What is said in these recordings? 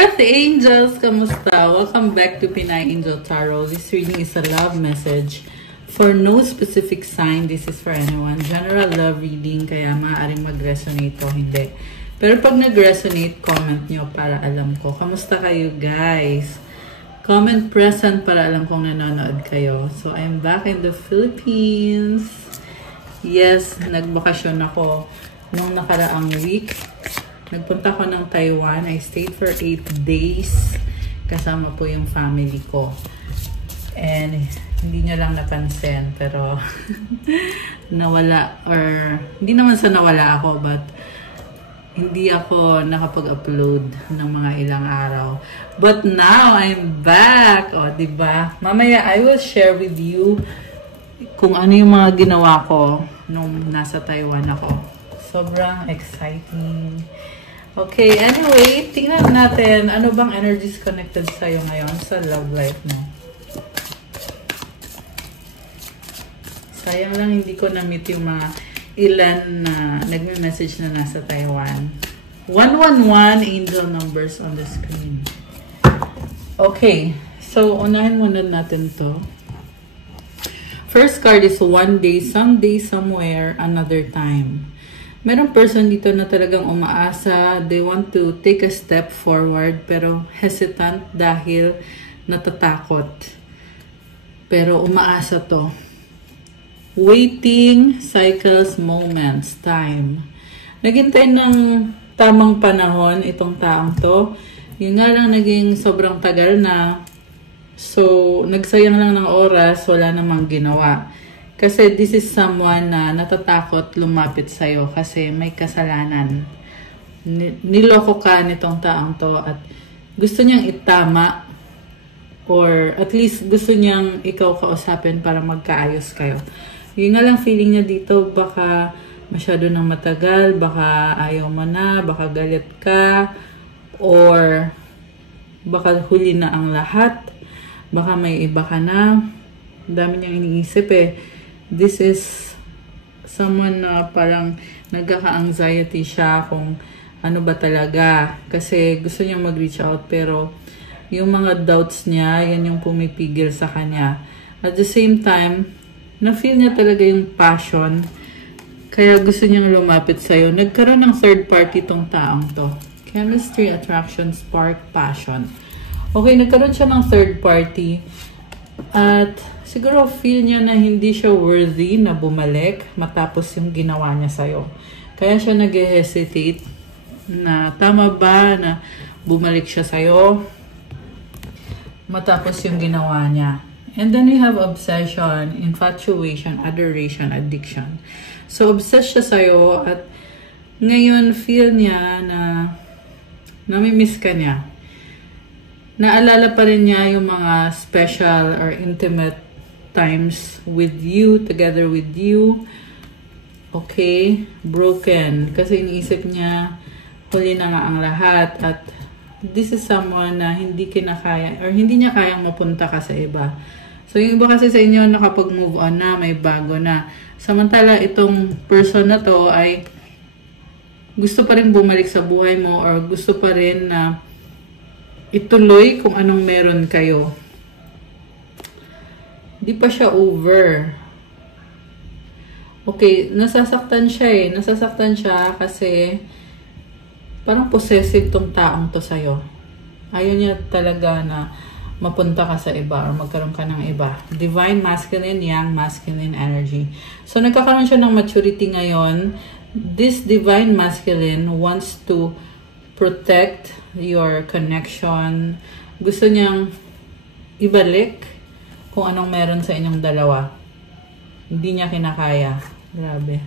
Earth Angels, kamusta? Welcome back to Pinay Angel Tarot. This reading is a love message for no specific sign. This is for anyone. General love reading, kaya maaaring mag-resonate o hindi. Pero pag nag-resonate, comment nyo para alam ko. Kamusta kayo, guys? Comment present para alam kong nanonood kayo. So, I'm back in the Philippines. Yes, nagbakasyon ako nung nakaraang week. Nagpunta ko ng Taiwan. I stayed for 8 days. Kasama po yung family ko. And hindi nyo lang napansin. Pero nawala. Or hindi naman sa nawala ako. But hindi ako nakapag-upload ng mga ilang araw. But now, I'm back. O, diba? Mamaya, I will share with you kung ano yung mga ginawa ko nung nasa Taiwan ako. Sobrang exciting. Okay, anyway, tingnan natin ano bang energies connected sa'yo ngayon sa love life mo. Sayang lang hindi ko na-meet yung mga ilan na nagme-message na nasa Taiwan. 111 angel numbers on the screen. Okay, so unahin muna natin to. First card is one day, someday, somewhere, another time. Merong person dito na talagang umaasa. They want to take a step forward pero hesitant dahil natatakot. Pero umaasa to. Waiting, cycles, moments, time. Naghintay ng tamang panahon itong taong to. Yun nga lang naging sobrang tagal na. So, nagsayang lang ng oras, wala namang ginawa. Kasi this is someone na natatakot lumapit sa'yo kasi may kasalanan. Niloko ka nitong taong to at gusto niyang itama or at least gusto niyang ikaw kausapin para magkaayos kayo. Yung nga lang feeling niya dito, baka masyado nang matagal, baka ayaw mo na, baka galit ka, or baka huli na ang lahat, baka may iba ka na. Dami niyang iniisip eh. This is someone na parang nagkaka-anxiety siya kung ano ba talaga. Kasi gusto niya mag-reach out pero yung mga doubts niya, yan yung pumipigil sa kanya. At the same time, na-feel niya talaga yung passion. Kaya gusto niyang lumapit sa'yo. Nagkaroon ng third party tong taong to. Chemistry, attraction, spark, passion. Okay, nagkaroon siya ng third party. At siguro feel niya na hindi siya worthy na bumalik matapos yung ginawa niya sa'yo. Kaya siya nag-hesitate na tama ba na bumalik siya sa'yo matapos yung ginawa niya. And then we have obsession, infatuation, adoration, addiction. So obsessed siya sa'yo at ngayon feel niya na namimiss ka niya. Naalala pa rin niya yung mga special or intimate times with you, together with you. Okay, broken. Kasi iniisip niya, huli na nga ang lahat. At this is someone na hindi kinakaya, or hindi niya kayang mapunta ka sa iba. So yung iba kasi sa inyo nakapag-move on na, may bago na. Samantala itong person na to ay gusto pa rin bumalik sa buhay mo or gusto pa rin na ituloy kung anong meron kayo. Di pa siya over. Okay, nasasaktan siya eh. Nasasaktan siya kasi parang possessive tong taong to sa'yo. Ayaw niya talaga na mapunta ka sa iba or magkaroon ka ng iba. Divine masculine, young masculine energy. So, nagkakaroon siya ng maturity ngayon. This divine masculine wants to protect your connection. Gusto niyang ibalik kung anong meron sa inyong dalawa. Hindi niya kinakaya. Grabe.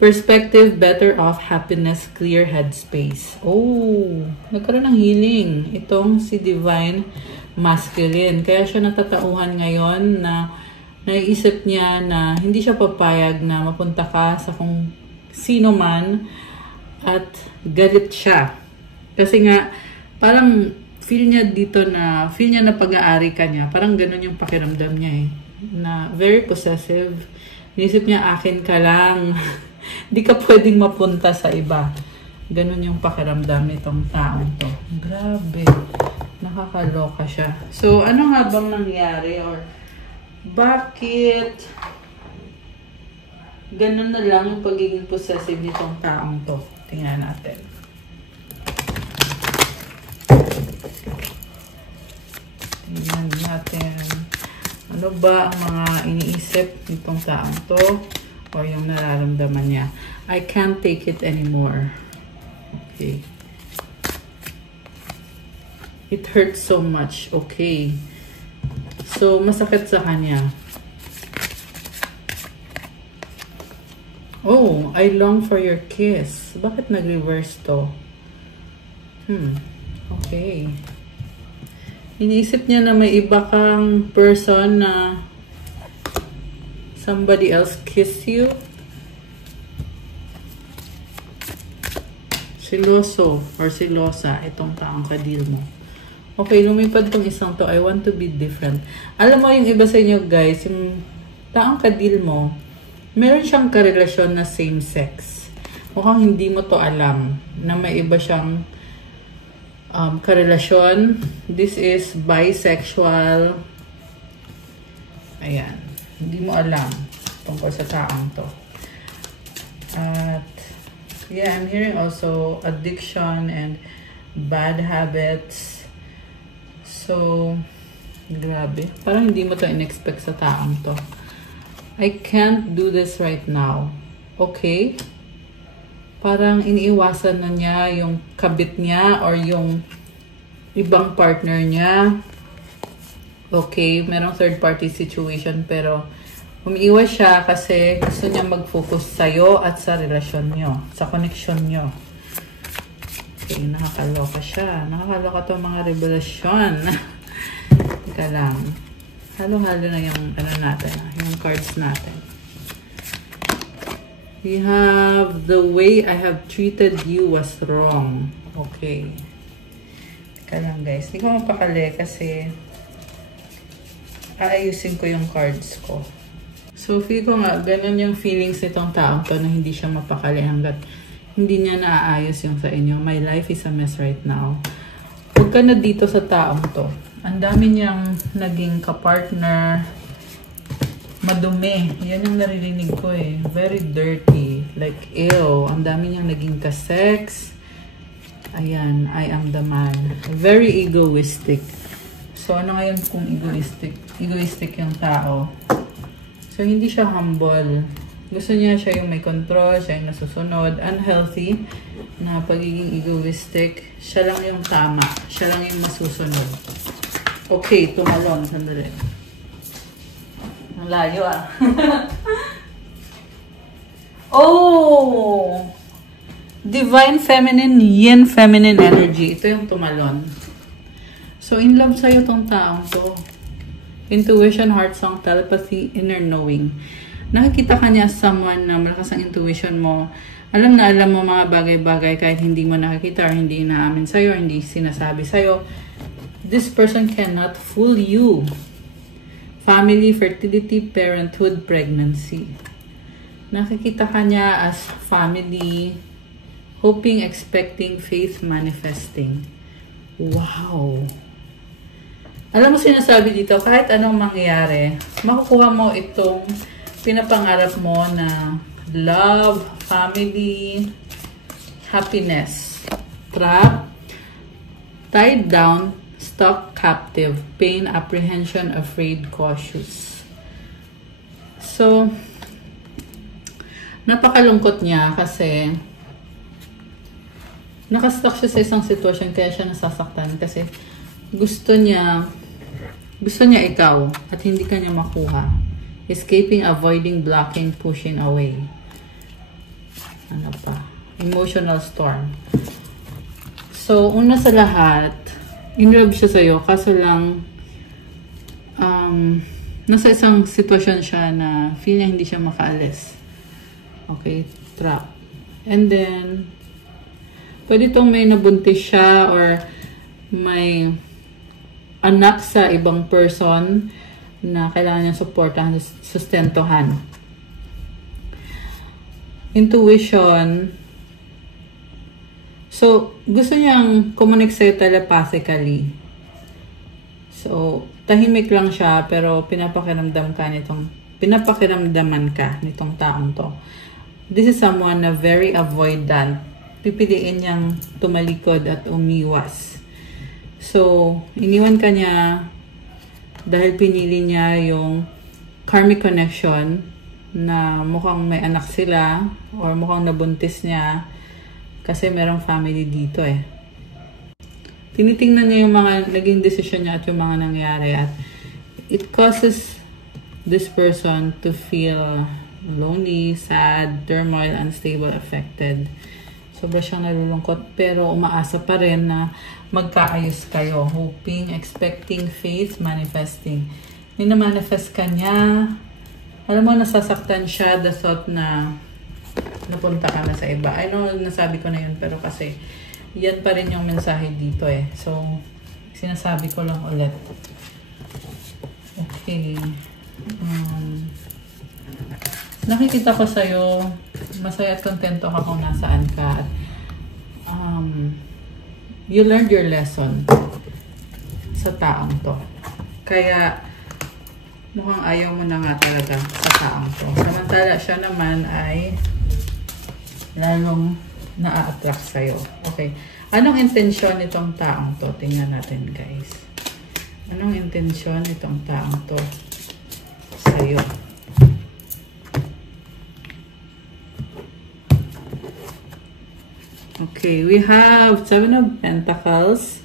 Perspective, better off, happiness, clear headspace. Oh, nagkaroon ng healing. Itong si Divine Masculine. Kaya siya natatauhan ngayon na naiisip niya na hindi siya papayag na mapunta ka sa kung sino man at galit siya. Kasi nga, parang feel niya dito na, feel niya na pag-aari ka niya. Parang ganun yung pakiramdam niya eh. Na very possessive. Inisip niya, akin ka lang. Di ka pwedeng mapunta sa iba. Ganun yung pakiramdam nitong taong to. Grabe. Nakakaloka siya. So, ano nga bang nangyari? Or, bakit ganun na lang yung pagiging possessive nitong taong to? Tingnan natin. Tingnan natin. Ano ba ang mga iniisip nitong taong to? Or yung nararamdaman niya? I can't take it anymore. Okay. It hurts so much. Okay. So, masakit sa kanya. Oh, I long for your kiss. Bakit nag-reverse to? Okay. Iniisip niya na may iba kang person na somebody else kiss you. Siloso or silosa itong taong kadil mo. Okay, lumipad tong isang to. I want to be different. Alam mo yung iba sa inyo guys, yung taong kadil mo, meron siyang karelasyon na same sex. Mukhang hindi mo to alam na may iba siyang karelasyon. This is bisexual. Ayan. Hindi mo alam tungkol sa taong to. At yeah, I'm hearing also addiction and bad habits. So, grabe. Parang hindi mo to in-expect sa taong to. I can't do this right now. Okay? Parang iniiwasan na niya yung kabit niya or yung ibang partner niya. Okay, merong third party situation pero umiiwas siya kasi gusto niya mag-focus sa'yo at sa relasyon nyo, sa connection nyo. Okay, nakakaloka siya. Nakakaloka to mga revelasyon. Teka lang. Halo-halo na yung ano natin, yung cards natin. We have the way I have treated you was wrong. Okay. Teka lang guys. Hindi ko mapakali kasi aayusin ko yung cards ko. So, feel ko nga, ganun yung feelings nitong taong to na hindi siya mapakali hanggat hindi niya naaayos yung sa inyo. My life is a mess right now. Huwag ka na dito sa taong to. Ang dami niyang naging kapartner. Madumi. Yan yung naririnig ko eh. Very dirty. Like, ew. Ang dami niyang naging ka-sex. Ayan, I am the man. Very egoistic. So, ano ngayon kung egoistic? Egoistic yung tao. So, hindi siya humble. Gusto niya siya yung may control, siya yung nasusunod. Unhealthy na pagiging egoistic. Siya lang yung tama. Siya lang yung masusunod. Okay, tumalon. Sandali. Ang layo ah. Oh! Divine Feminine, Yin Feminine Energy. Ito yung tumalon. So, in love sa'yo tong taong to. Intuition, heart song, telepathy, inner knowing. Nakikita ka niya as someone na malakas ang intuition mo. Alam na alam mo mga bagay-bagay kahit hindi mo nakikita or hindi inaamin sa'yo or hindi sinasabi sa'yo. This person cannot fool you. Family, fertility, parenthood, pregnancy. Nakikita ka niya as family, hoping, expecting, faith, manifesting. Wow! Alam mo sinasabi dito, kahit anong mangyari, makukuha mo itong pinapangarap mo na love, family, happiness. Trap, tied down, stuck, captive, pain, apprehension, afraid, cautious. So, napakalungkot niya kasi nakastuck siya sa isang sitwasyon kaya siya nasasaktan kasi gusto niya ikaw at hindi ka niya makuha. Escaping, avoiding, blocking, pushing away. Ano pa? Emotional storm. So, una sa lahat, in love siya sa'yo, kaso lang, nasa isang sitwasyon siya na feel niya hindi siya makaalis. Okay? Trap. And then, pwede itong may nabuntis siya or may anak sa ibang person na kailangan niyang supportahan, sustentuhan. Intuition, So, gusto niyang kumonek sa'yo telepathically. So, tahimik lang siya, pero pinapakiramdaman ka nitong taong to. This is someone na very avoidant. Pipiliin niyang tumalikod at umiwas. So, iniwan ka niya dahil pinili niya yung karmic connection na mukhang may anak sila or mukhang nabuntis niya kasi merong family dito eh. Tinitingnan niya yung mga naging decision niya at yung mga nangyari at it causes this person to feel lonely, sad, turmoil, unstable, affected. Sobra siyang nalulungkot pero umaasa pa rin na magkaayos kayo. Hoping, expecting, faith, manifesting. Minamanifest ka niya. Alam mo, nasasaktan siya the thought na napunta ka na sa iba. I know, nasabi ko na yun pero kasi yan pa rin yung mensahe dito eh. So, sinasabi ko lang ulit. Okay. Nakikita ko sa'yo, masaya at kontento ka kung nasaan ka. At, you learned your lesson sa taong to. Kaya, mukhang ayaw mo na nga talaga sa taong to. Samantala, siya naman ay lalong na-attract sa'yo. Okay. Anong intensyon nitong taong to? Tingnan natin, guys. Anong intensyon nitong taong to sa'yo? Okay, we have 7 of Pentacles.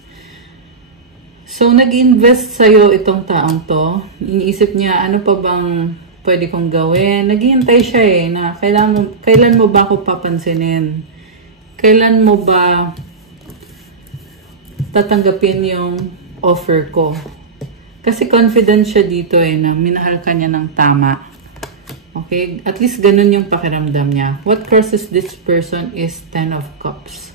So, nag-invest sa'yo itong taong to. Iniisip niya, ano pa bang pwede kong gawin? Naghihintay siya eh, na kailan mo ba ako papansinin? Kailan mo ba tatanggapin yung offer ko? Kasi confident siya dito eh, na minahal ka niya ng tama. Okay? At least ganun yung pakiramdam niya. What crosses this person is 10 of Cups.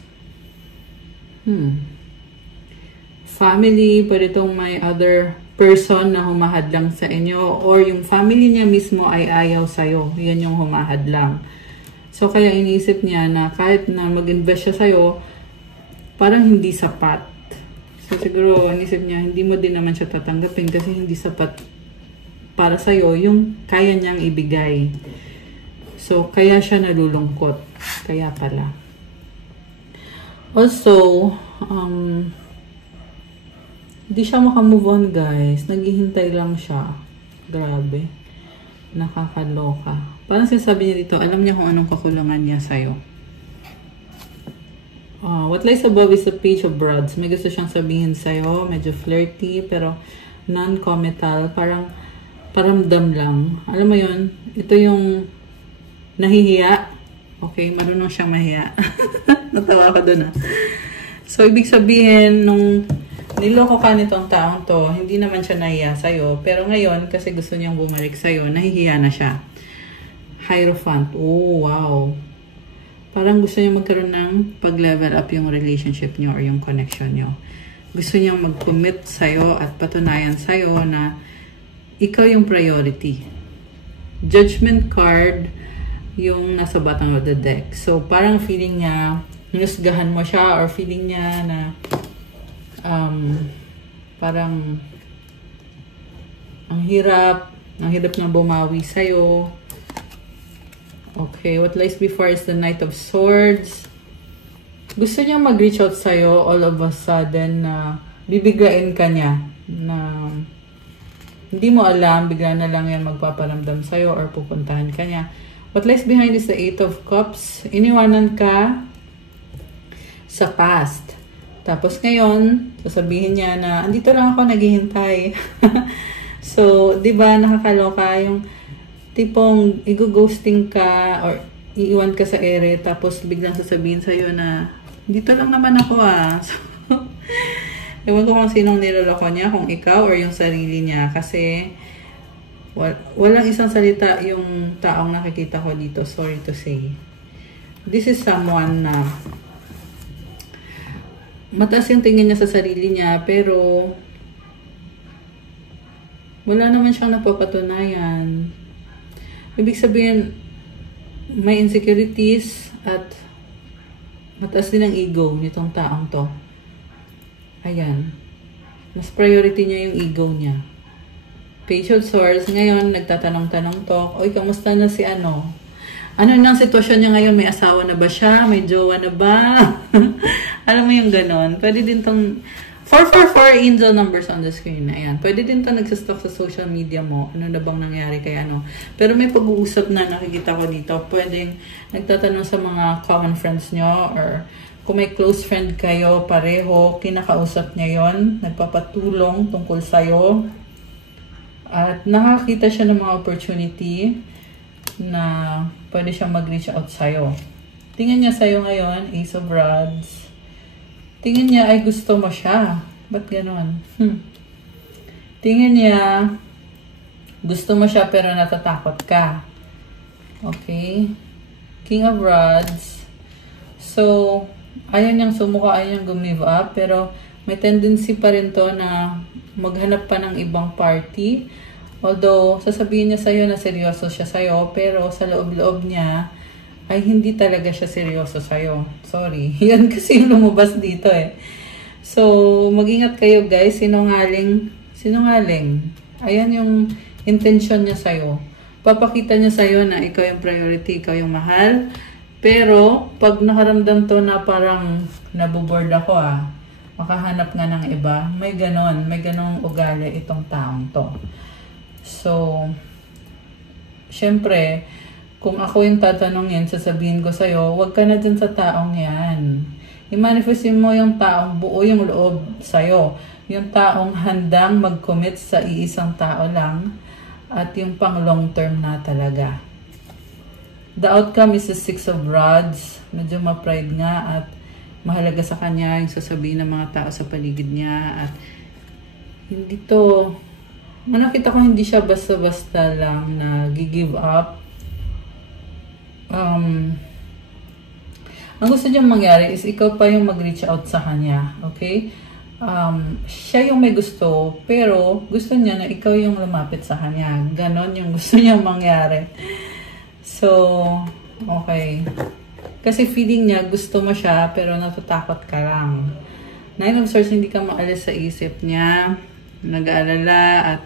Family, pwede itong may other person na humahadlang sa inyo or yung family niya mismo ay ayaw sa'yo. Yan yung humahadlang. So, kaya iniisip niya na kahit na mag-invest siya sa'yo, parang hindi sapat. So, siguro, iniisip niya, hindi mo din naman siya tatanggapin kasi hindi sapat para sa'yo yung kaya niyang ibigay. So, kaya siya nalulungkot. Kaya pala. Also, hindi siya makamove on, guys. Naghihintay lang siya. Grabe. Nakakaloka. Parang sinasabi niya dito, alam niya kung anong kakulangan niya sa'yo. What lies above is the Page of Rods. May gusto siyang sabihin sa'yo. Medyo flirty, pero non-committal. Parang paramdam lang. Alam mo yun, ito yung nahihiya. Okay, marunong siyang mahiya. Natawa ka dun So, ibig sabihin, nung niloko ka nitong taong to, hindi naman siya nahiya sa'yo. Pero ngayon, kasi gusto niyang bumalik sa'yo, nahihiya na siya. Hierophant. Oh, wow. Parang gusto niya magkaroon ng pag-level up yung relationship niyo or yung connection niyo. Gusto niyang mag-commit sa'yo at patunayan sa'yo na ikaw yung priority. Judgment card yung nasa bottom of the deck. So, parang feeling niya, hinusgahan mo siya or feeling niya na parang ang hirap na bumawi sa'yo. Okay, what lies before is the Knight of Swords. Gusto niya mag-reach out sa'yo all of a sudden na bibiglain ka niya na hindi mo alam, bigla na lang yan magpaparamdam sa'yo or pupuntahan ka niya. What lies behind is the 8 of Cups. Iniwanan ka sa past. Tapos ngayon, sasabihin niya na, andito lang ako naghihintay. So, di ba nakakaloka yung tipong i-ghosting ka or iiwan ka sa ere tapos biglang sasabihin sa'yo na, dito lang naman ako So, ewan ko kung sinong niloloko niya, kung ikaw or yung sarili niya. Kasi, walang isang salita yung taong nakikita ko dito. Sorry to say. This is someone na mataas yung tingin niya sa sarili niya, pero wala naman siyang napapatunayan. Ibig sabihin, may insecurities at Mataas din ang ego nitong taong to. Ayan. Mas priority niya yung ego niya. Page of Swords. Ngayon, nagtatanong-tanong to. Oy, kamusta na si ano? Ano nang sitwasyon niya ngayon? May asawa na ba siya? May jowa na ba? Alam mo yung ganon. Pwede din tong 444 angel numbers on the screen. Ayan. Pwede din tong nagsastock sa social media mo. Ano na bang nangyari kay ano? Pero may pag-uusap na nakikita ko dito. Pwedeng nagtatanong sa mga common friends nyo or kung may close friend kayo, pareho, kinakausap niya yon, nagpapatulong tungkol sa'yo. At nakakita siya ng mga opportunity na pwede siyang mag-reach out sa'yo. Tingin niya sa'yo ngayon, Ace of Rods. Tingin niya ay gusto mo siya. Ba't ganon? Tingin niya gusto mo siya pero natatakot ka. Okay? King of Rods. So, ayaw niyang sumuko, ayaw niyang give up, pero may tendency pa rin to na maghanap pa ng ibang party. Although, sasabihin niya sa'yo na seryoso siya sa'yo, pero sa loob-loob niya, ay hindi talaga siya seryoso sa'yo. Sorry. Yan kasi yung lumabas dito eh. So, mag-ingat kayo guys. Sinungaling. Sinungaling. Ayan yung intention niya sa'yo. Papakita niya sa'yo na ikaw yung priority, ikaw yung mahal. Pero, pag nakaramdam to na parang naboboard ako makahanap nga ng iba, may ganon. May ganong ugali itong taong to. So, syempre, kung ako yung tatanungin, sasabihin ko sa'yo, huwag ka na dyan sa taong yan. I-manifestin mo yung taong buo yung loob sa'yo. Yung taong handang mag-commit sa iisang tao lang at yung pang long term na talaga. The outcome is the Six of Rods. Medyo ma-pride nga at mahalaga sa kanya yung sasabihin ng mga tao sa paligid niya at hindi to... Nakita ko hindi siya basta-basta lang na gi-give up. Ang gusto niyang mangyari is ikaw pa yung mag-reach out sa kanya. Okay? Siya yung may gusto, pero gusto niya na ikaw yung lumapit sa kanya. Ganon yung gusto niyang mangyari. So, okay. Kasi feeling niya, gusto mo siya, pero natatakot ka lang. Nine of Swords, hindi ka maalis sa isip niya. Nag-aalala at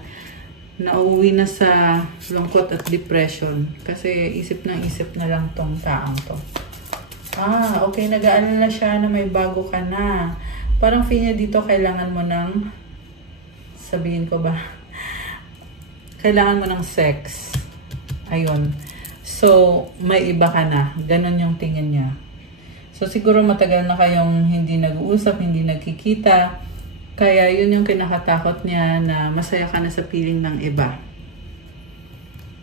nauwi na sa lungkot at depression. Kasi isip na lang tong taong to. Okay. Nag-aalala siya na may bago ka na. Parang feel niya dito, kailangan mo ng... Sabihin ko ba? Kailangan mo ng sex. Ayun. So, may iba ka na. Ganon yung tingin niya. So, siguro matagal na kayong hindi nag-uusap, hindi nagkikita. Kaya yun yung kinakatakot niya na masaya ka na sa piling ng iba.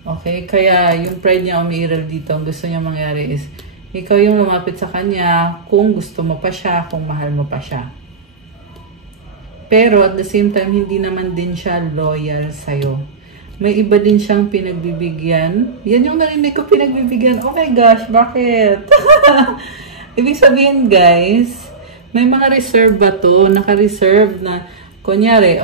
Okay? Kaya yung pride niya umiiral dito. Ang gusto niya mangyari is, ikaw yung lumapit sa kanya kung gusto mo pa siya, kung mahal mo pa siya. Pero at the same time, hindi naman din siya loyal sa'yo. May iba din siyang pinagbibigyan. Yan yung narinig ko, pinagbibigyan. Oh my gosh, bakit? Ibig sabihin guys, may mga reserve ba to? Naka-reserve na, kunyari,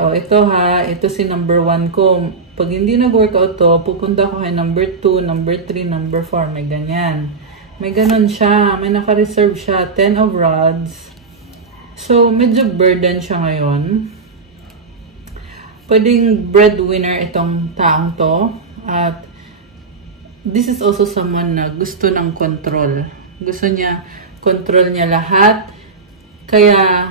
ito si number 1 ko. Pag hindi nag-workout to, pupunta ko kay number 2, number 3, number 4, may ganyan. May ganon siya. May naka-reserve siya. 10 of Rods. So, medyo burden siya ngayon. Pwedeng breadwinner itong taong to. At this is also someone na gusto ng control. Gusto niya, control niya lahat. Kaya,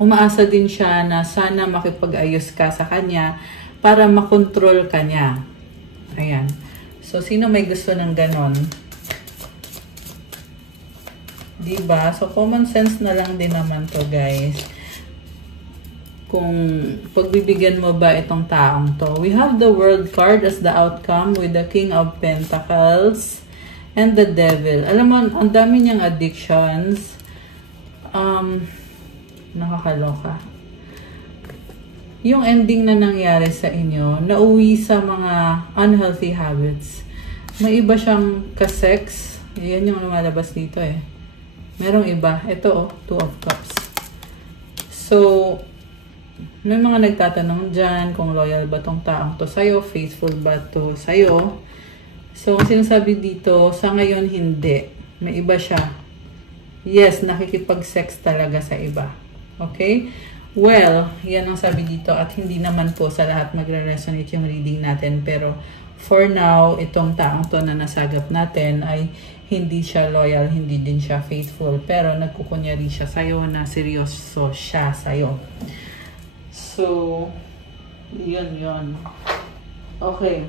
umaasa din siya na sana makipag-ayos ka sa kanya para makontrol ka niya. Ayan. So, sino may gusto ng ganon? Diba? So, common sense na lang din naman to, guys. Kung pagbibigyan mo ba itong taong to. We have the World card as the outcome with the King of Pentacles and the Devil. Alam mo, ang dami niyang addictions. Nakakaloka. Yung ending na nangyari sa inyo, nauwi sa mga unhealthy habits. May iba siyang ka-sex. Yan yung lumalabas dito eh. Merong iba. Ito Two of Cups. So, may mga nagtatanong dyan kung loyal ba tong taong to sa'yo, faithful ba to sa'yo. So, ang sinasabi dito, sa ngayon hindi. May iba siya. yes, nakikipag-sex talaga sa iba. Okay? Well, yan ang sabi dito at hindi naman po sa lahat magre-resonate yung reading natin. Pero for now, itong taong to na nasagap natin ay hindi siya loyal, hindi din siya faithful. Pero nagkukunyari siya sa'yo na seryoso siya sa'yo. So, yun. Okay.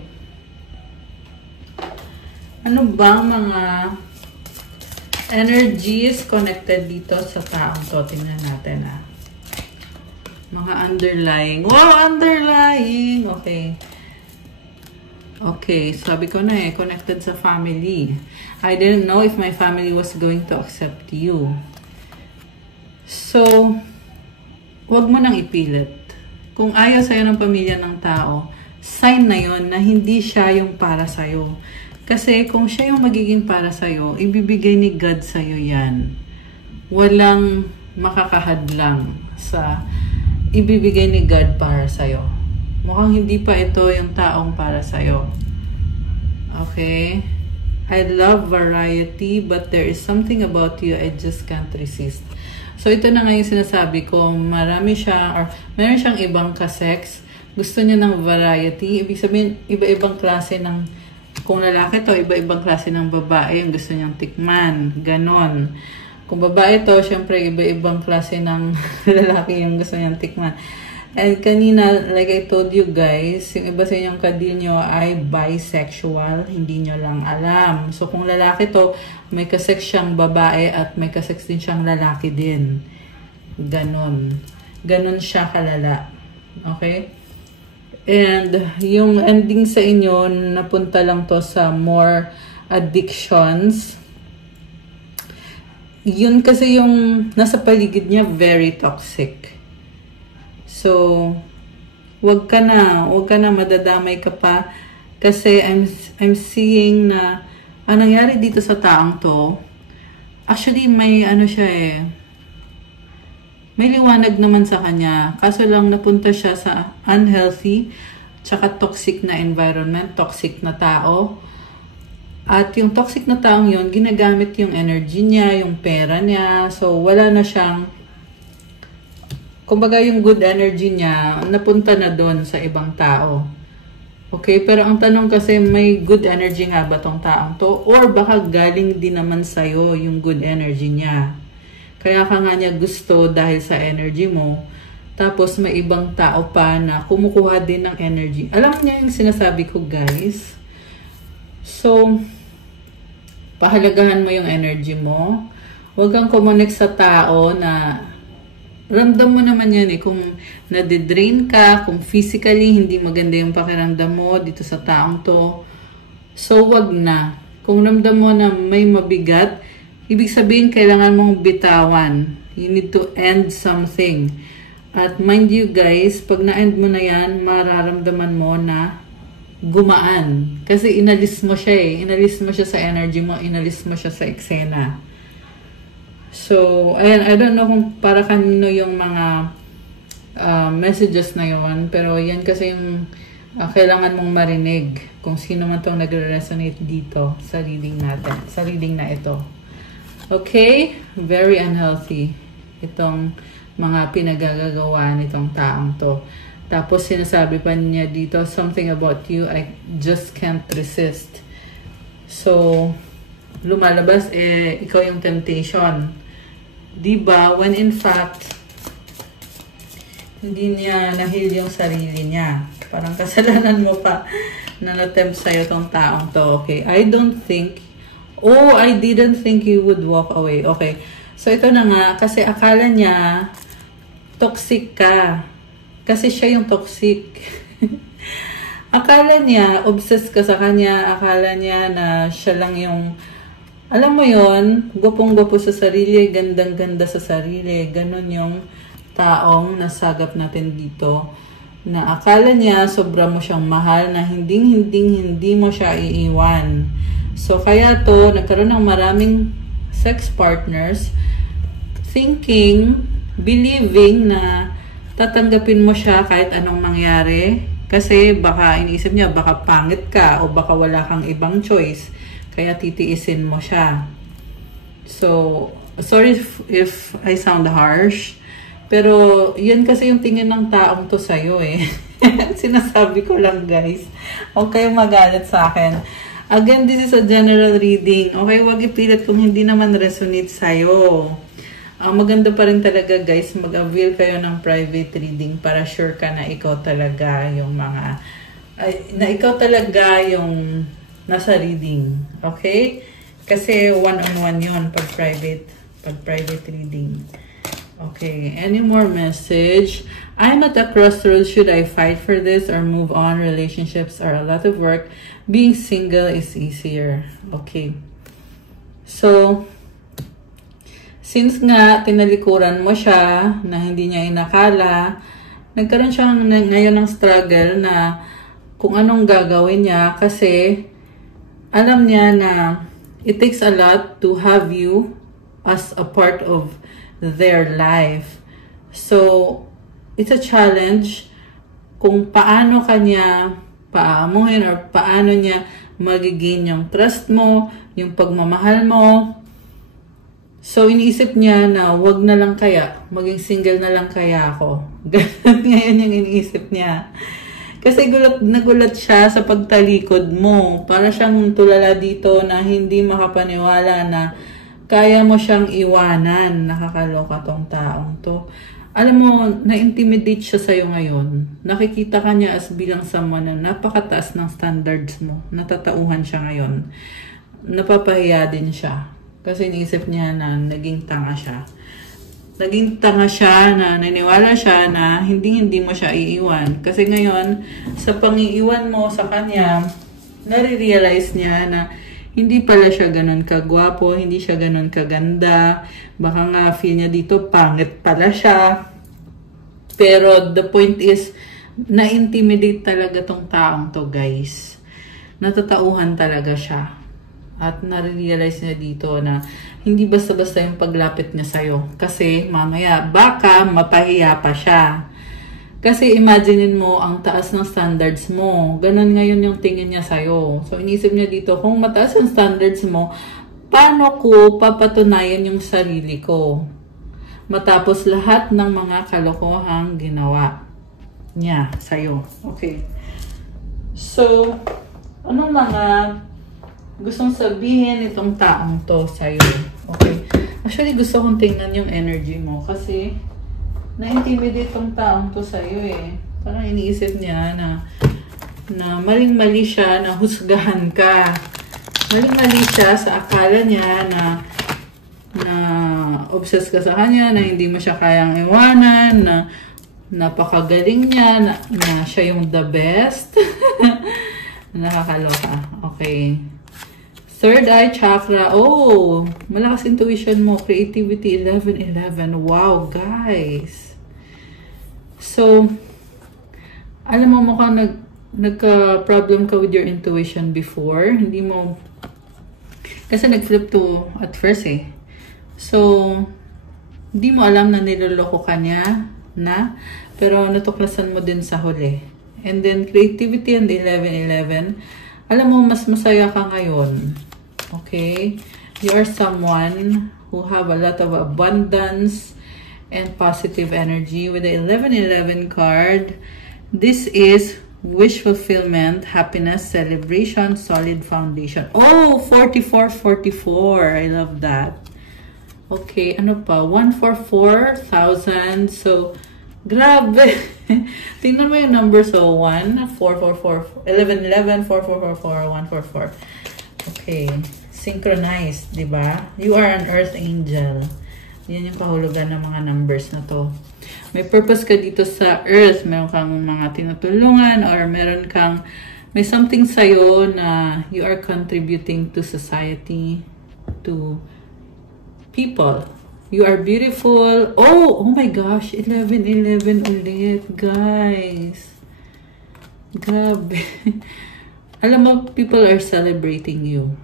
Ano bang mga energies connected dito sa taong to? Tingnan natin mga underlying. Wow, underlying! Okay. Okay, sabi ko na connected sa family. I didn't know if my family was going to accept you. So, wag mo nang ipilit. Kung ayaw sa'yo ng pamilya ng tao, sign na yon na hindi siya yung para sa'yo. Kasi kung siya yung magiging para sa'yo, ibibigay ni God sa'yo yan. Walang makakahadlang sa ibibigay ni God para sa'yo. Mukhang hindi pa ito yung taong para sa'yo. Okay? I love variety, but there is something about you I just can't resist. So ito na nga yung sinasabi ko, meron siyang ibang ka-sex, gusto niya ng variety, ibig sabihin, iba-ibang klase ng, kung lalaki to, iba-ibang klase ng babae yung gusto niyang tikman. Ganon. Kung babae to, syempre, iba-ibang klase ng lalaki yung gusto niyang tikman. And kanina, like I told you guys, yung iba sa inyong kadil nyo ay bisexual. Hindi nyo lang alam. So, kung lalaki to, may kasex siyang babae at may kasex din siyang lalaki din. Ganon. Ganon siya kalala. Okay? And yung ending sa inyo, napunta lang to sa more addictions. Yun kasi yung nasa paligid niya, very toxic. So, wag ka na, madadamay ka pa. Kasi I'm seeing na, ang nangyari dito sa taong to, actually may may liwanag naman sa kanya. Kaso lang napunta siya sa unhealthy, tsaka toxic na environment, toxic na tao. At yung toxic na taong yun, ginagamit yung energy niya, yung pera niya. So, wala na siyang, kumbaga yung good energy niya, napunta na doon sa ibang tao. Okay? Pero ang tanong kasi, may good energy nga ba tong taong to? Or baka galing din naman sa'yo yung good energy niya. Kaya ka nga niya gusto dahil sa energy mo. Tapos may ibang tao pa na kumukuha din ng energy. Alam niya yung sinasabi ko, guys. So, pahalagahan mo yung energy mo. Huwag kang kumonek sa tao na ramdam mo naman yan kung nadidrain ka, kung physically hindi maganda yung pakiramdam mo dito sa taong to. So, wag na. Kung ramdam mo na may mabigat, ibig sabihin, kailangan mong bitawan. You need to end something. At mind you guys, pag na-end mo na yan, mararamdaman mo na gumaan. Kasi inalis mo siya Inalis mo siya sa energy mo, inalis mo siya sa eksena. So, ayan, I don't know kung para kanino yung mga messages na yun. Pero yan kasi yung kailangan mong marinig kung sino man itong nagre-resonate dito sa reading natin. Sa reading na ito. Okay? Very unhealthy itong mga pinagagagawa nitong taong to. Tapos sinasabi pa niya dito, something about you, I just can't resist. So, lumalabas, ikaw yung temptation. Diba? When in fact, hindi niya nahil yung sarili niya. Parang kasalanan mo pa na natempt sa'yo tong taong to. Okay? I didn't think you would walk away. Okay. So, ito na nga. Kasi akala niya, toxic ka. Kasi siya yung toxic. Akala niya, obsessed ka sa kanya. Akala niya na siya lang yung, alam mo yon, gupong-gupo sa sarili, gandang-ganda sa sarili. Ganon yung taong nasagap natin dito. Na akala niya, sobra mo siyang mahal, na hindi mo siya iiwan. So, kaya to, nagkaroon ng maraming sex partners believing na tatanggapin mo siya kahit anong mangyari. Kasi baka iniisip niya, baka pangit ka o baka wala kang ibang choice. Kaya titiisin mo siya. So, Sorry if I sound harsh. Pero, yan kasi yung tingin ng taong to sa'yo eh. Sinasabi ko lang, guys. Huwag kayong magalit sa akin. Again, this is a general reading. Okay, huwag ipilit kung hindi naman resonate sa'yo. Maganda pa rin talaga, guys, mag-avail kayo ng private reading para sure ka na ikaw talaga yung nasa reading. Okay? Kasi one-on-one yun pag private reading. Okay, any more message? I'm at a crossroads. Should I fight for this or move on? Relationships are a lot of work. Being single is easier. Okay. So, since nga tinalikuran mo siya na hindi niya inakala, nagkaroon siya ngayon ng struggle na kung anong gagawin niya kasi alam niya na it takes a lot to have you as a part of their life. So, it's a challenge kung paano kanya paamuhin or paano niya magiging yung trust mo, yung pagmamahal mo. So, iniisip niya na wag na lang kaya, maging single na lang kaya ako. Ganun ngayon yung iniisip niya. Kasi nagulat siya sa pagtalikod mo. Para siyang tulala dito na hindi makapaniwala na kaya mo siyang iwanan. Nakakaloka tong taong to. Alam mo, na-intimidate siya sa'yo ngayon. Nakikita ka niya as bilang someone na napakataas ng standards mo. Natatauhan siya ngayon. Napapahiya din siya. Kasi iniisip niya na naging tanga siya. Naging tanga siya na naniwala siya na hindi mo siya iiwan. Kasi ngayon, sa pangiiwan mo sa kanya, nare-realize niya na hindi pala siya ganun kagwapo, hindi siya ganun kaganda. Baka nga feel niya dito, pangit pala siya. Pero the point is, na-intimidate talaga tong taong to, guys. Natatauhan talaga siya. At nare-realize niya dito na hindi basta-basta yung paglapit niya sa'yo. Kasi mamaya, baka mapahiya pa siya. Kasi imaginein mo ang taas ng standards mo. Ganon ngayon yung tingin niya sa'yo. So, inisip niya dito, kung mataas yung standards mo, paano ko papatunayan yung sarili ko? Matapos lahat ng mga kalokohang ginawa niya sa'yo. Okay. So, anong mga gustong sabihin itong taong to sa'yo? Okay. Actually, gusto kong tingnan yung energy mo kasi na-intimidate tong taong to sa'yo eh. Parang iniisip niya na maling-mali siya, na husgahan ka. Maling-mali siya sa akala niya na obsessed ka sa kanya, na hindi mo siya kayang iwanan, na napakagaling niya, na siya yung the best. Nakakaloka. Okay. Third eye chakra. Oh, malakas intuition mo. Creativity 11-11. Wow, guys. So, alam mo mukhang nagka-problem ka with your intuition before. Hindi mo, kasi nag-flip to at first eh. So, hindi mo alam na niloloko ka niya na, pero natuklasan mo din sa huli. And then, creativity and 11-11. Alam mo, mas masaya ka ngayon. Okay? You are someone who have a lot of abundance and positive energy. With the 11-11 card, this is wish fulfillment, happiness, celebration, solid foundation. Oh, 4444. I love that. Okay, ano pa? 144,000. So, grabe. Tingnan mo yung number. So, 1, 444, 11, 11, 4444, 144. Okay. Synchronized, di ba? You are an earth angel. Yan yung kahulugan ng mga numbers na to. May purpose ka dito sa earth. Meron kang mga tinutulungan or may something sa'yo na you are contributing to society, to people. You are beautiful. Oh my gosh. 11-11 ulit, guys. Grabe. Alam mo, people are celebrating you.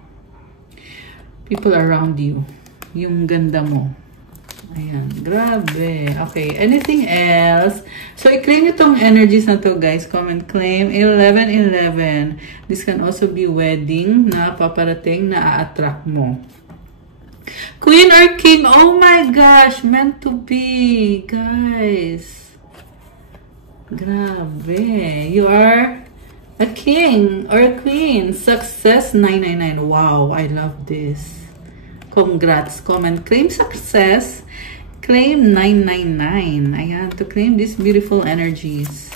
People around you. Yung ganda mo. Ayan. Grabe. Okay. Anything else? So, i-claim itong energies na to, guys. Comment, claim. 11-11. This can also be wedding na paparating na a-attract mo. Queen or king? Oh my gosh, meant to be, guys. Grabe. You are a king or a queen. Success 999. Wow, I love this. Congrats. Comment. Claim success. Claim 999. Ayan, to claim these beautiful energies.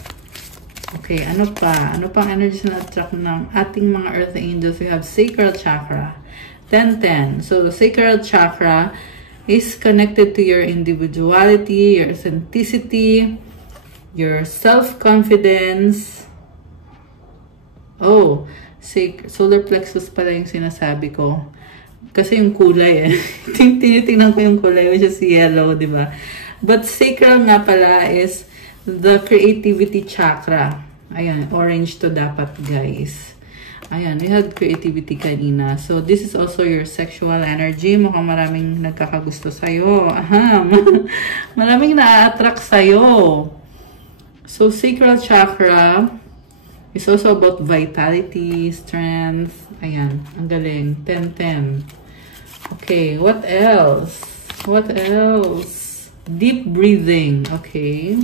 Okay, ano pa? Ano pang energies na attract ng ating mga earth angels? We have sacral chakra. 1010. So, the sacral chakra is connected to your individuality, your authenticity, your self-confidence. Oh, solar plexus pala yung sinasabi ko. Kasi yung kulay eh. Tinitingnan ko yung kulay, which is yellow, di ba? But sacral nga pala is the creativity chakra. Ayan, orange to dapat, guys. Ayan, we had creativity kanina. So, this is also your sexual energy. Mukhang maraming nagkakagusto sa'yo. Aha, maraming na-attract sa'yo. So, sacral chakra is also about vitality, strength. Ayan, ang galing. 10-10. Okay, what else? What else? Deep breathing. Okay.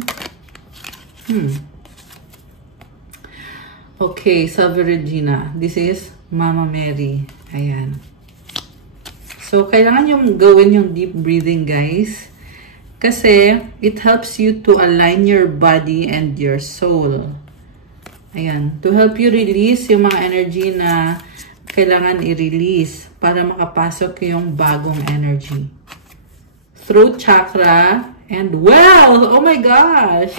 Okay, Salve Regina. This is Mama Mary. Ayan. So, kailangan yung gawin yung deep breathing, guys. Kasi, it helps you to align your body and your soul. Ayan. To help you release yung mga energy na kailangan i-release para makapasok yung bagong energy. Throat chakra and wealth! Oh my gosh!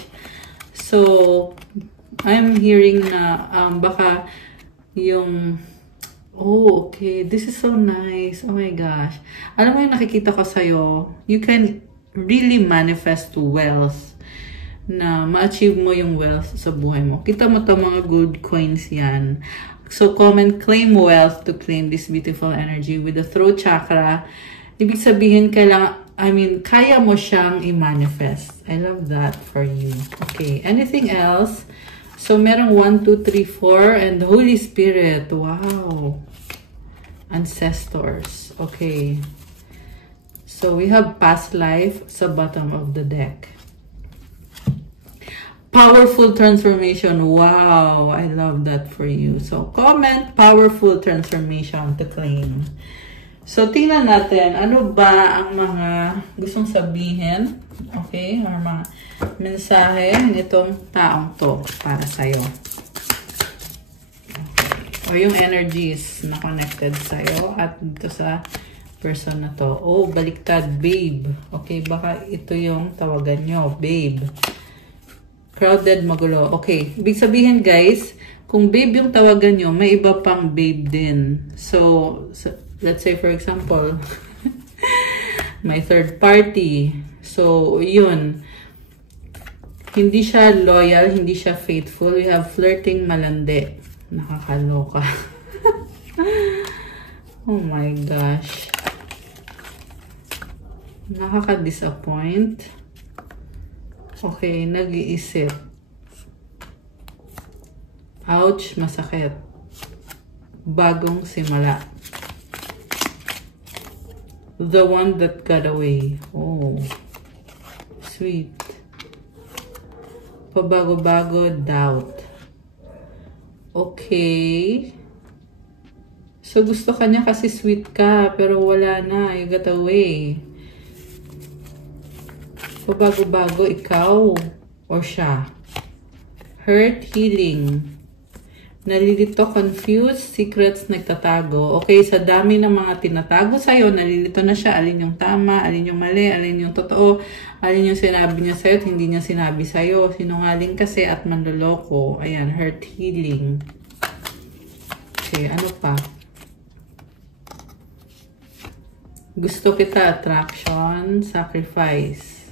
So, I'm hearing na baka yung... Oh, okay. This is so nice. Oh my gosh. Alam mo yung nakikita ko sa'yo, you can really manifest wealth na ma-achieve mo yung wealth sa buhay mo. Kita mo to mga good coins yan. So, comment, claim wealth to claim this beautiful energy with the throat chakra. Ibig sabihin, kaya mo siyang i-manifest. I love that for you. Okay, anything else? So, merong 1, 2, 3, 4, and the Holy Spirit. Wow. Ancestors. Okay. So, we have past life sa bottom of the deck. Powerful transformation. Wow. I love that for you. So, comment powerful transformation to claim. So, tingnan natin. Ano ba ang mga gustong sabihin? Okay? Or mga mensahe nitong taong to para sa'yo. Okay. O yung energies na connected sa'yo at dito sa person na to. Oh, baliktad, babe. Okay, baka ito yung tawagan nyo, babe. Crowded, magulo. Okay, ibig sabihin guys, kung babe yung tawagan nyo, may iba pang babe din. So let's say for example, may third party. So, yun. Hindi siya loyal, hindi siya faithful. We have flirting malandi. Nakakaloka. Oh my gosh. Nakaka-disappoint. Okay, nag-iisip. Ouch, masakit. Bagong simula. The one that got away. Oh, sweet. Pabago-bago, doubt. Okay. So, gusto ka niya kasi sweet ka, pero wala na. You got away. Pabago-bago, ikaw or siya. Hurt, healing. Nalilito, confused, secrets, nagtatago. Okay, sa dami ng mga tinatago sa'yo, nalilito na siya. Alin yung tama, alin yung mali, alin yung totoo, alin yung sinabi niya sa'yo at hindi niya sinabi sa'yo. Sinungaling kasi at manloloko. Ayan, hurt, healing. Okay, ano pa? Gusto kita, attraction, sacrifice.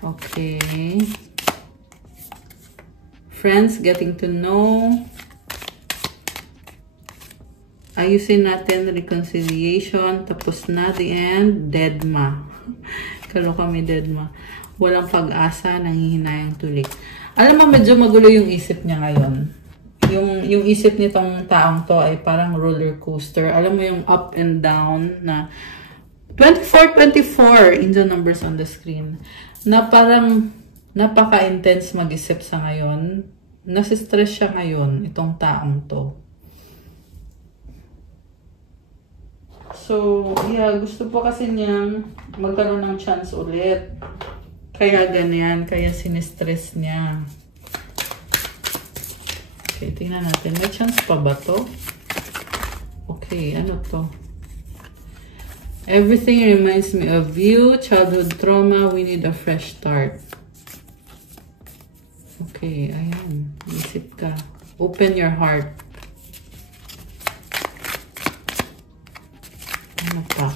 Okay. Friends, getting to know. Ayusin natin, reconciliation. Tapos na, the end, deadma. Kalo kami deadma. Walang pag-asa, nanghihinayang tulik. Alam mo, medyo magulo yung isip niya ngayon. yung isip nitong taong to ay parang roller coaster. Alam mo yung up and down na 24 in the numbers on the screen. Na parang napaka-intense mag-isip sa ngayon. Nasistress siya ngayon, itong taong to. So, yeah, gusto po kasi niyang magkaroon ng chance ulit. Kaya ganyan, kaya sinistress niya. Okay, tingnan natin. May chance pa ba to? Okay, ano to? Everything reminds me of you. Childhood trauma. We need a fresh start. Okay, ayan. Isip ka. Open your heart. Ano pa?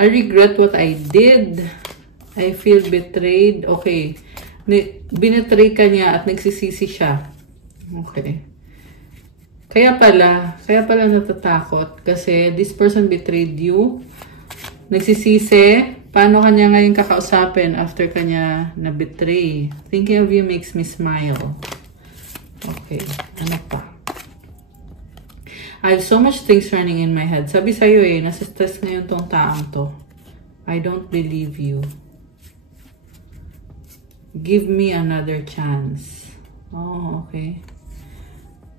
I regret what I did. I feel betrayed. Okay. Binetray ka niya at nagsisisi siya. Okay. Kaya pala natatakot kasi this person betrayed you. Nagsisisi. Paano kanya ngayon kakausapin after kanya na-betray? Thinking of you makes me smile. Okay. Ano pa? I have so much things running in my head. Sabi sa'yo nasa-stress ngayon tong taong to. I don't believe you. Give me another chance. Oh, okay.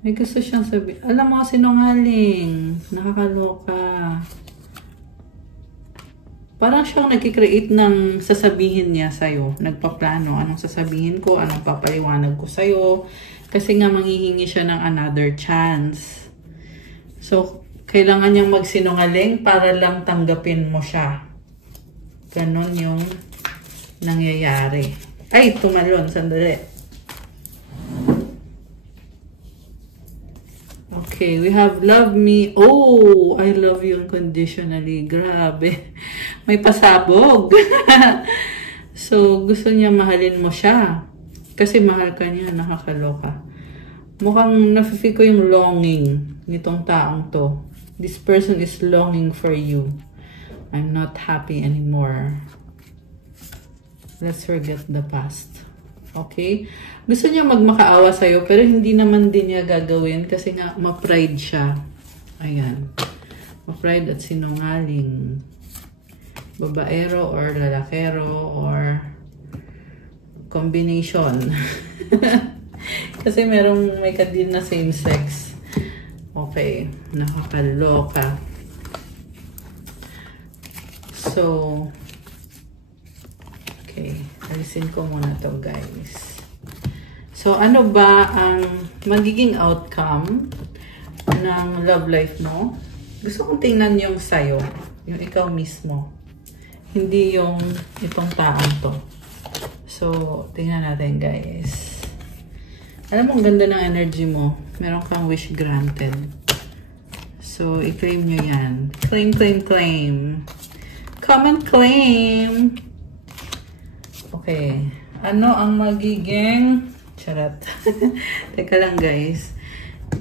May gusto siyang sabi. Alam mo, sinungaling. Nakakaloka. Parang siyang nagkikreate ng sasabihin niya sa'yo. Nagpaplano. Anong sasabihin ko? Anong papaliwanag ko sa'yo? Kasi nga manghihingi siya ng another chance. So, kailangan niyang magsinungaling para lang tanggapin mo siya. Ganon yung nangyayari. Ay, tumalon. Sandali. Okay, we have love me. Oh, I love you unconditionally. Grabe. May pasabog. So, gusto niya mahalin mo siya. Kasi mahal ka niya. Nakakaloka. Mukhang nafe-feel ko yung longing nitong taong to. This person is longing for you. I'm not happy anymore. Let's forget the past. Okay? Gusto niya magmakaawa sa'yo, pero hindi naman din niya gagawin kasi nga ma-pride siya. Ayan. Ma-pride at sinungaling. Babaero or lalakero or combination. Kasi may kadin na same sex. Okay. Nakakaloka. So, okay, alisin ko muna to guys. So, ano ba ang magiging outcome ng love life mo? Gusto kong tingnan yung sayo, yung ikaw mismo. Hindi yung itong taong to. So, tingnan natin guys. Alam mo, ang ganda ng energy mo. Meron kang wish granted. So, i-claim nyo yan. Claim, claim, claim. Come and claim! Okay. Ano ang magiging... Charot. Teka lang guys.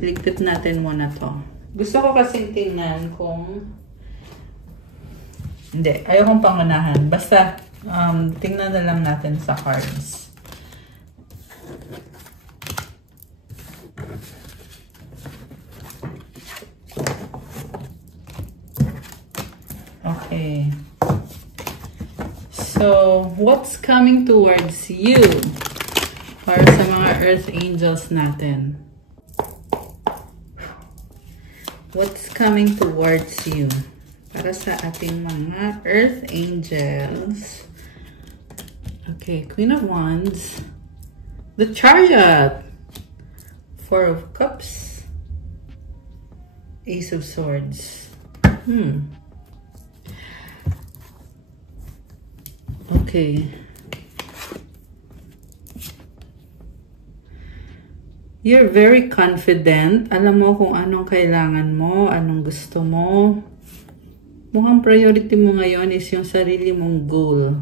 Ligpit natin muna to. Gusto ko kasing tingnan kung... Hindi. Ayaw kong pangunahan. Basta, tingnan na lang natin sa cards. Okay. So, what's coming towards you? Para sa mga Earth Angels natin. What's coming towards you? Para sa ating mga Earth Angels. Okay, Queen of Wands. The Chariot. Four of Cups. Ace of Swords. Okay. You're very confident. Alam mo kung anong kailangan mo, anong gusto mo. Mukhang priority mo ngayon is yung sarili mong goal.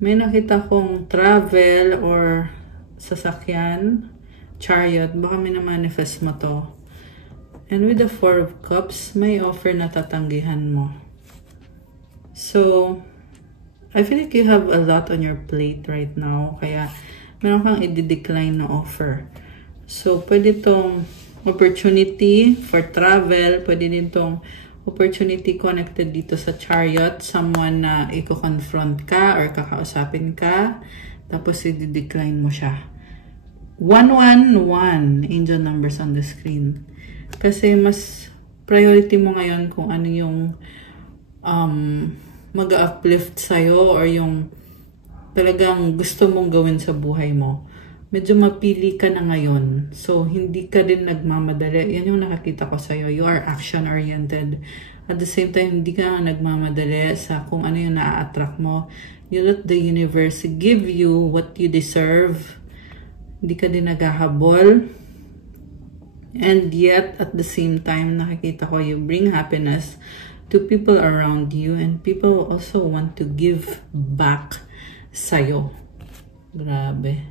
May nakita kong travel or sasakyan, chariot. Baka may na-manifest mo to. And with the Four of Cups, may offer na tatanggihan mo. So, I feel like you have a lot on your plate right now. Kaya, meron kang i-decline na offer. So, pwede tong opportunity for travel. Pwede din tong opportunity connected dito sa chariot. Someone na i-confront ka or kakausapin ka. Tapos, i-decline mo siya. 111 angel numbers on the screen. Kasi mas priority mo ngayon kung ano yung mag-uplift sa'yo or yung talagang gusto mong gawin sa buhay mo. Medyo mapili ka na ngayon. So, hindi ka din nagmamadali. Yan yung nakakita ko sa'yo. You are action-oriented. At the same time, hindi ka nagmamadali sa kung ano yung na-attract mo. You let the universe give you what you deserve. Hindi ka din naghahabol. And yet, at the same time, nakikita ko you bring happiness to people around you. And people also want to give back sa'yo. Grabe.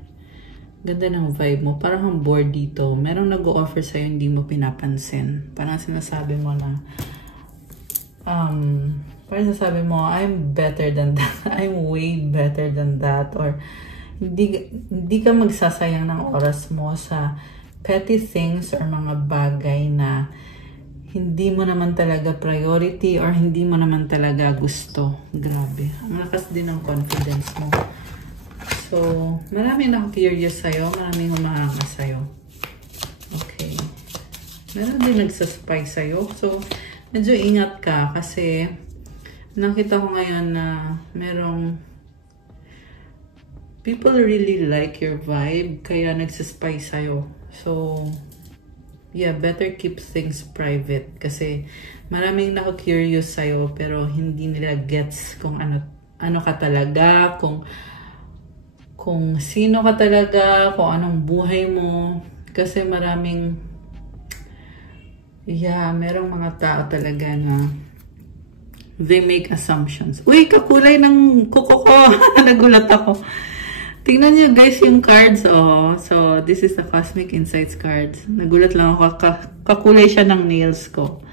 Ganda ng vibe mo. Parang kang bored dito. Merong nag-o-offer sa'yo, hindi mo pinapansin. Parang sinasabi mo na, parang sinasabi mo, I'm better than that. I'm way better than that. Or, hindi ka magsasayang ng oras mo sa petty things or mga bagay na hindi mo naman talaga priority or hindi mo naman talaga gusto. Grabe. Ang lakas din ng confidence mo. So, maraming na-curious sa'yo, maraming humahanga sa'yo. Okay. Meron din nagsaspy sa'yo. So, medyo ingat ka kasi nakita ko ngayon na merong people really like your vibe kaya nagsaspy sa'yo. So, yeah, better keep things private kasi maraming na-curious sa'yo pero hindi nila gets kung ano ka talaga, kung sino ka talaga, kung anong buhay mo. Kasi maraming, merong mga tao talaga na they make assumptions. Uy, kakulay ng kuko ko. Nagulat ako. Tingnan niyo guys yung cards. Oh. So, this is the Cosmic Insights cards. Nagulat lang ako. Kakulay siya ng nails ko.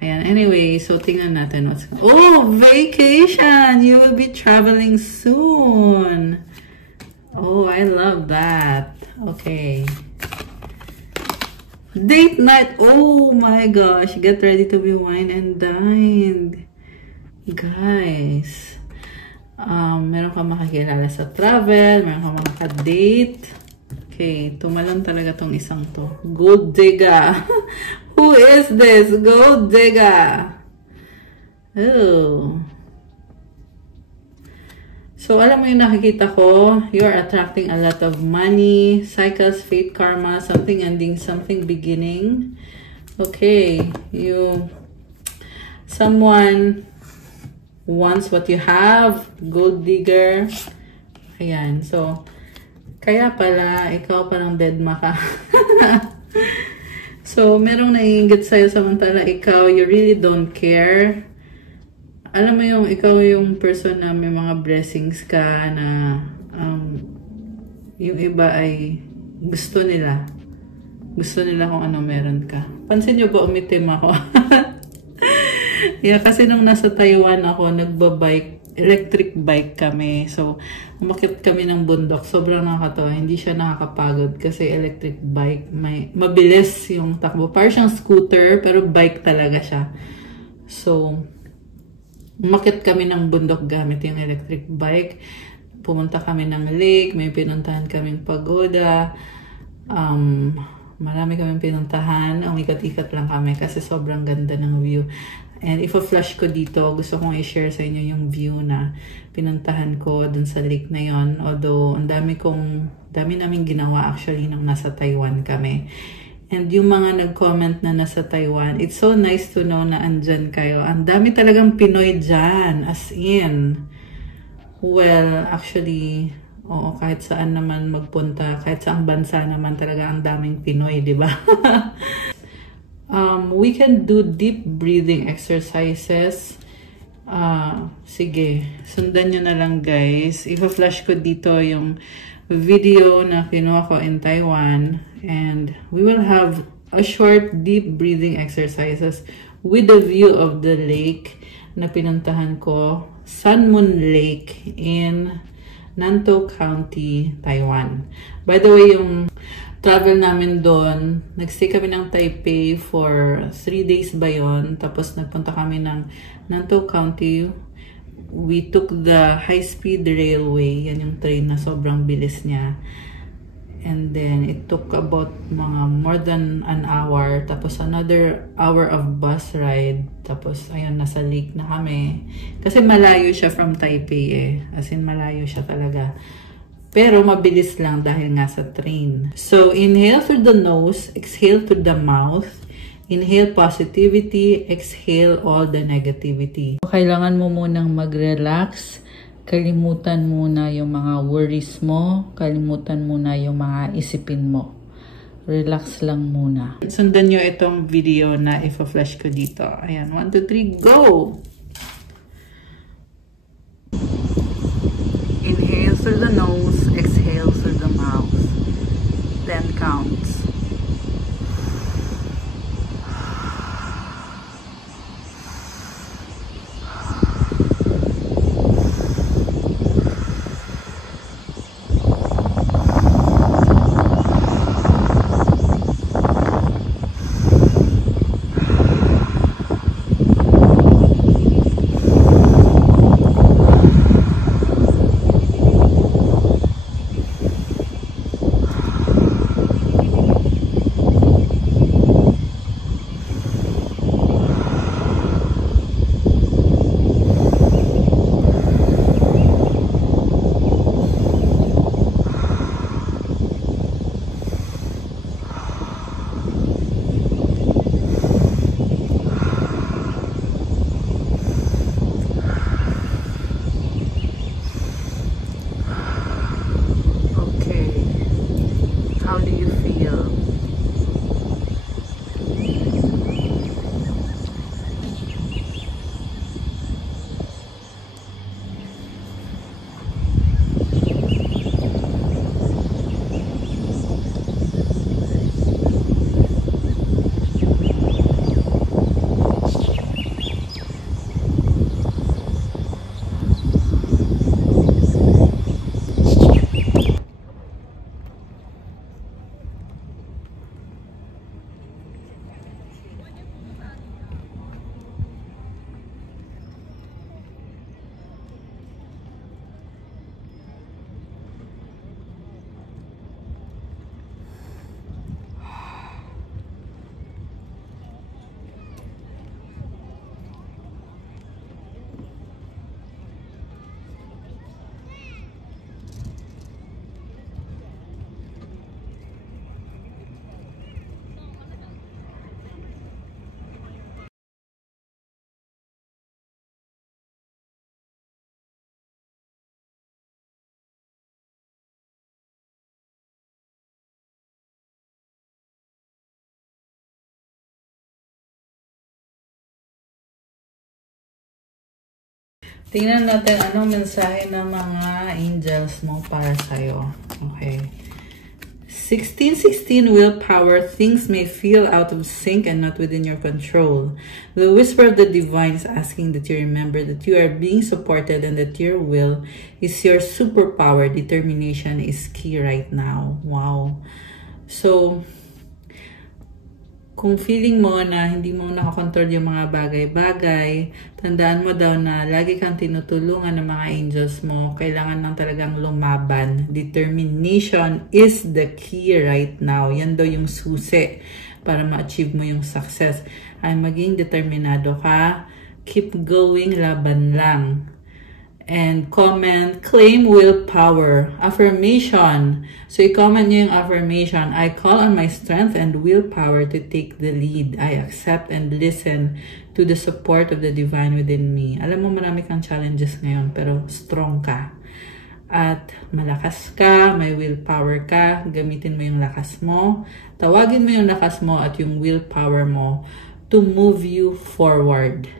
Ayan. Anyway, so tingnan natin what's going on. Oh, vacation! You will be traveling soon. Oh, I love that. Okay. Date night. Oh my gosh. Get ready to be wine and dined. Guys. Meron ka makakilala sa travel. Meron ka makaka-date. Okay. Tumalon talaga tong isang to. Gold digger. Who is this? Gold digger. Oh. So, alam mo yung nakikita ko, you're attracting a lot of money, cycles, fate, karma, something ending, something beginning. Okay, someone wants what you have, gold digger. Ayan, so, kaya pala, ikaw parang deadma ka. So, merong naiingit sa'yo samantala ikaw, you really don't care. Alam mo yung ikaw yung person na may mga blessings ka na yung iba ay gusto nila kung ano meron ka. Pansin nyo ba umitim ako? Yeah, kasi nung nasa Taiwan ako, nagbabike, electric bike kami. So, umakyat kami ng bundok. Sobrang nakakatawa. Hindi siya nakakapagod kasi electric bike. Mabilis yung takbo. Parang siyang scooter, pero bike talaga siya. So, umakyat kami ng bundok gamit yung electric bike. Pumunta kami ng lake. May pinuntahan kaming pagoda. Marami kaming pinuntahan. Umikat-ikat lang kami kasi sobrang ganda ng view. And if a-flash ko dito, gusto kong i-share sa inyo yung view na pinuntahan ko dun sa lake na yon. Although, ang dami namin ginawa actually nung nasa Taiwan kami. And yung mga nag-comment na nasa Taiwan, it's so nice to know na andyan kayo. Ang dami talagang Pinoy dyan, as in. Well, actually, oo, kahit saan naman magpunta, kahit saang bansa naman talaga ang daming Pinoy, di ba? We can do deep breathing exercises. Sige, sundan nyo na lang guys. Ipa-flash ko dito yung video na kinuha ko in Taiwan. And we will have a short deep breathing exercises with the view of the lake na pinuntahan ko. Sun Moon Lake in Nantou County, Taiwan. By the way, yung travel namin doon. Nagstay kami ng Taipei for 3 days ba yun. Tapos nagpunta kami ng Nantou County. We took the high-speed railway. Yan yung train na sobrang bilis niya. And then, it took about mga more than an hour. Tapos, another hour of bus ride. Tapos, ayun, nasa lake na kami. Kasi malayo siya from Taipei eh. As in, malayo siya talaga. Pero, mabilis lang dahil nga sa train. So, inhale through the nose. Exhale through the mouth. Inhale positivity. Exhale all the negativity. Kailangan mo munang mag-relax. Kalimutan muna yung mga worries mo. Kalimutan muna yung mga isipin mo. Relax lang muna. Sundan nyo itong video na ipa-flash ko dito. Ayan, 1, 2, 3, go! Inhale through the nose. Exhale through the mouth. 10 counts. Tingnan natin anong mensahe ng mga angels mo para sa'yo. Okay. 1616 willpower. Things may feel out of sync and not within your control. The whisper of the divine is asking that you remember that you are being supported and that your will is your superpower. Determination is key right now. Wow. So, kung feeling mo na hindi mo nakakontrol yung mga bagay-bagay, tandaan mo daw na lagi kang tinutulungan ng mga angels mo. Kailangan lang talagang lumaban. Determination is the key right now. Yan daw yung susi para ma-achieve mo yung success. Ay maging determinado ka. Keep going, laban lang. And comment, claim willpower. Affirmation. So, i-comment nyo yung affirmation. I call on my strength and willpower to take the lead. I accept and listen to the support of the divine within me. Alam mo, marami kang challenges ngayon, pero strong ka. At malakas ka, may willpower ka, gamitin mo yung lakas mo. Tawagin mo yung lakas mo at yung willpower mo to move you forward.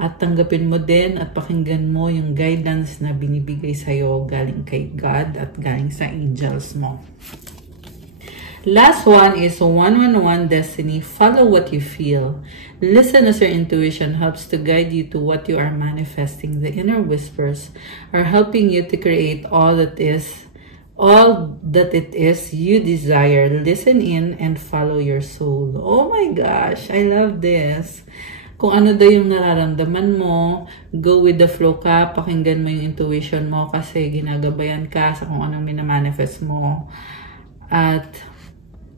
At tanggapin mo din at pakinggan mo yung guidance na binibigay sa'yo galing kay God at galing sa angels mo. Last one is 111 destiny. Follow what you feel. Listen as your intuition helps to guide you to what you are manifesting. The inner whispers are helping you to create all that is all that it is you desire. Listen in and follow your soul. Oh my gosh, I love this. Kung ano daw yung nararamdaman mo, go with the flow ka, pakinggan mo yung intuition mo kasi ginagabayan ka sa kung anong minamanifest mo. At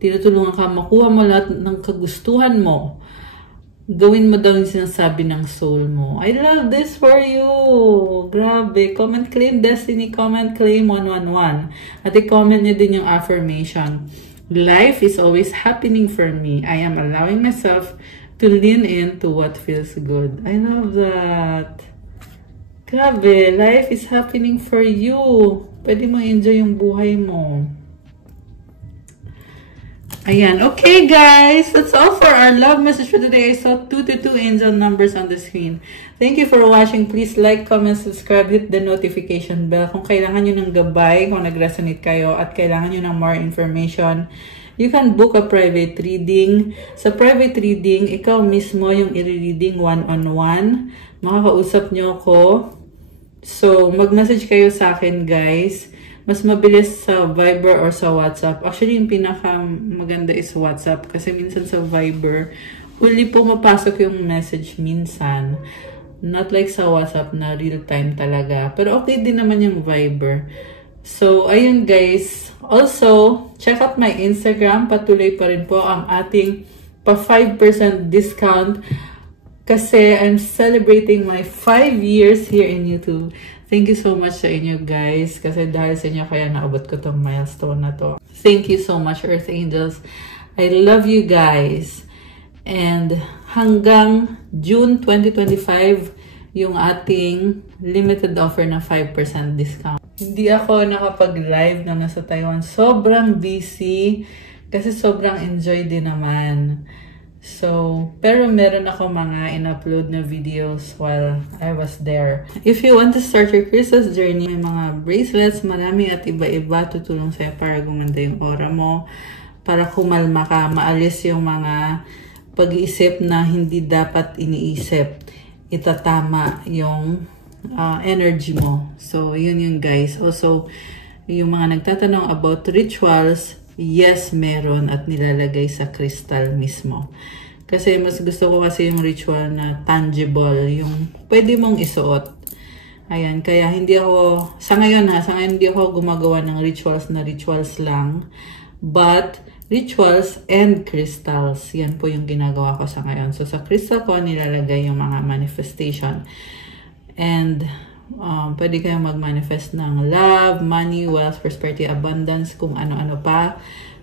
tinutulungan ka makuha mo lahat ng kagustuhan mo. Gawin mo daw yung sinasabi ng soul mo. I love this for you. Grabe. Comment claim destiny. Comment claim 111. At i-comment nyo din yung affirmation. Life is always happening for me. I am allowing myself to lean into what feels good. I love that. Grabe. Life is happening for you. Pwede mo enjoy yung buhay mo. Ayan. Okay, guys. That's all for our love message for today. I saw 222 angel numbers on the screen. Thank you for watching. Please like, comment, subscribe, hit the notification bell. Kung kailangan nyo ng gabay, kung nag-resonate kayo, at kailangan nyo ng more information, you can book a private reading. Sa private reading, ikaw mismo yung i-reading one-on-one. Makakausap nyo ako. So, mag-message kayo sa akin, guys. Mas mabilis sa Viber or sa WhatsApp. Actually, yung pinaka maganda is WhatsApp. Kasi minsan sa Viber, huli pumapasok yung message minsan. Not like sa WhatsApp na real time talaga. Pero okay din naman yung Viber. So, ayun guys. Also, check out my Instagram. Patuloy pa rin po ang ating pa 5% discount. Kasi I'm celebrating my 5 years here in YouTube. Thank you so much sa inyo guys. Kasi dahil sa inyo kaya naabot ko tong milestone na to. Thank you so much Earth Angels. I love you guys. And hanggang June 2025, yung ating limited offer na 5% discount. Hindi ako nakapag-live na nasa Taiwan. Sobrang busy. Kasi sobrang enjoy din naman. So, pero meron ako mga in-upload na videos while I was there. If you want to start your Christmas journey, may mga bracelets, marami at iba-iba tutulong sa'yo para gumanda yung aura mo, para kumalma ka, maalis yung mga pag-iisip na hindi dapat iniisip. Itatama yung energy mo. So, yun yung guys. Also, yung mga nagtatanong about rituals, yes, meron at nilalagay sa crystal mismo. Kasi mas gusto ko kasi yung ritual na tangible, yung pwede mong isuot. Ayan, kaya hindi ako, sa ngayon hindi ako gumagawa ng rituals na rituals lang. But, rituals and crystals, yan po yung ginagawa ko sa ngayon. So, sa crystal ko, nilalagay yung mga manifestation. And, pwede kayong mag-manifest ng love, money, wealth, prosperity, abundance, kung ano-ano pa.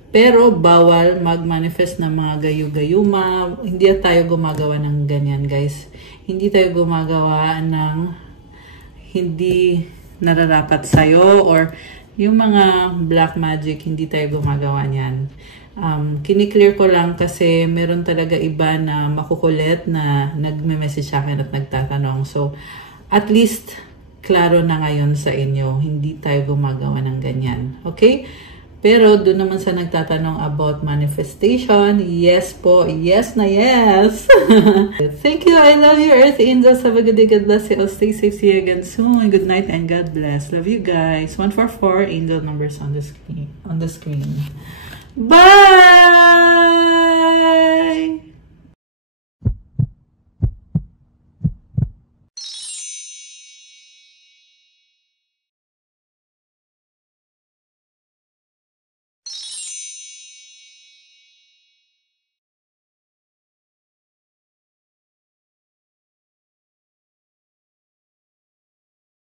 Pero bawal mag-manifest ng mga gayu-gayuma. Hindi tayo gumagawa ng ganyan, guys. Hindi tayo gumagawa ng hindi nararapat sa'yo or yung mga black magic, hindi tayo gumagawa niyan. Kiniklear ko lang kasi meron talaga iba na makukulit na nagme-message sa akin at nagtatanong. So, at least klaro na ngayon sa inyo, hindi tayo gumagawa ng ganyan. Okay? Pero doon naman sa nagtatanong about manifestation, yes po, yes na yes. Thank you, I love you, Earth Angels. Have a good day, God bless you. I'll stay safe, see you again soon. Good night and God bless. Love you guys. 144 angel numbers on the screen. Bye!